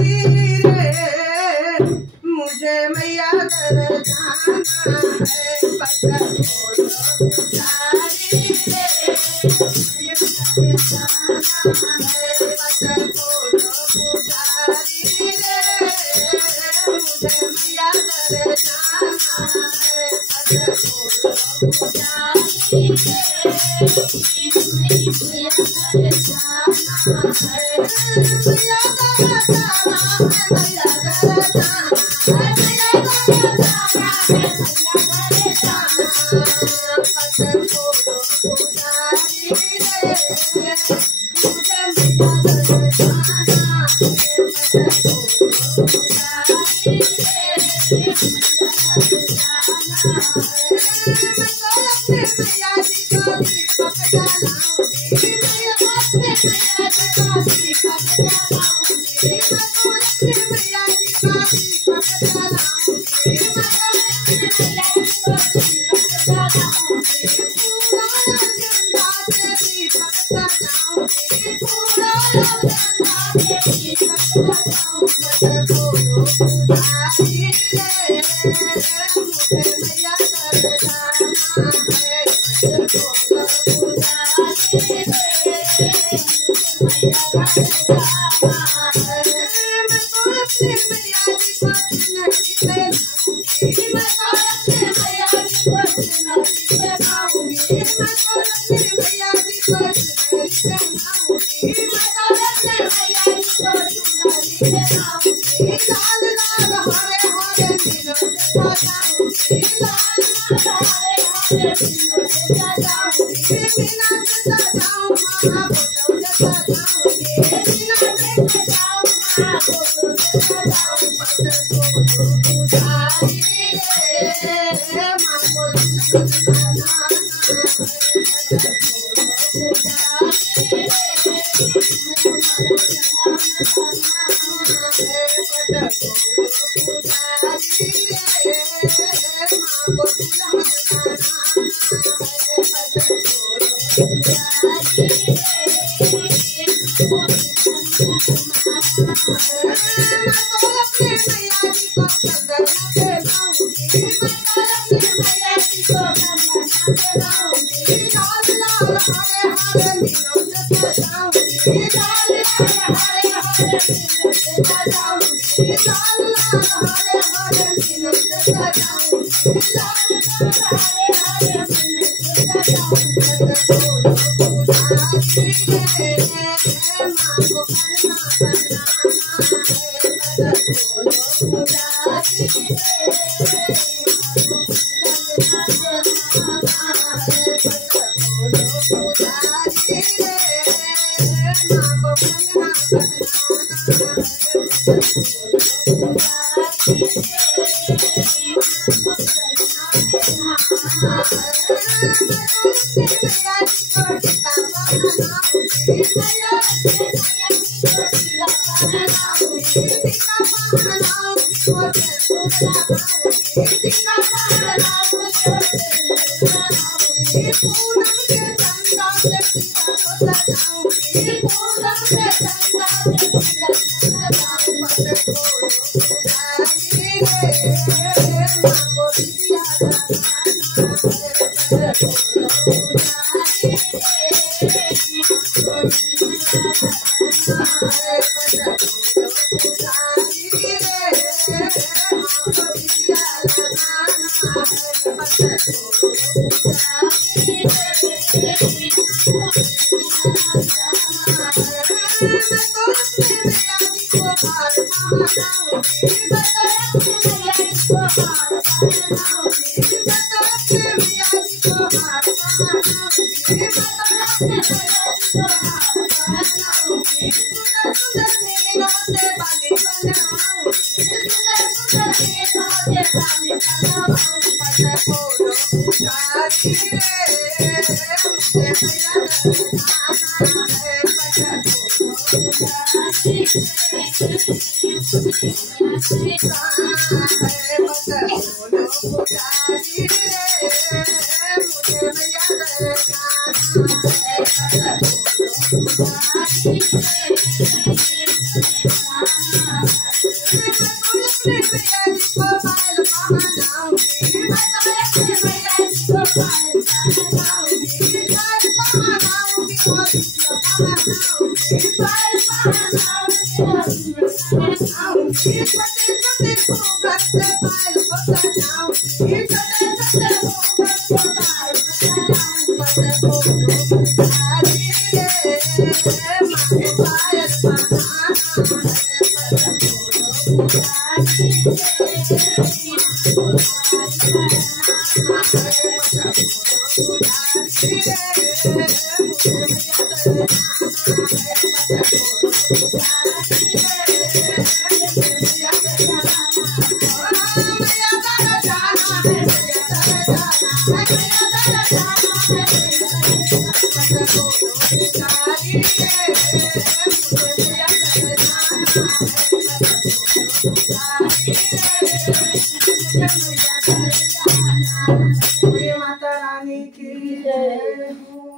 पुजारी रे मुझे मैया दर जाना है पत्थर खोलो पुजारी रे मुझे मैया दर जाना है पत्थर खोलो पुजारी रे मुझे मैया दर जाना है पत्थर खोलो पुजारी Thank you. अपने मैया जी को पायल पहनाऊंगी, मैं तो अपने मैया जी को पायल पहनाऊंगी, पायल पहनाऊंगी और पहनाऊंगी, पायल पहनाऊंगी और पहनाऊंगी, छोटे छोटे घूंघट से पायल को सजाऊंगी, छोटे छोटे घूंघट से पायल को सजाऊंगी, बड़े बोलो पुजारी रे माँ पायल माता रानी की जय।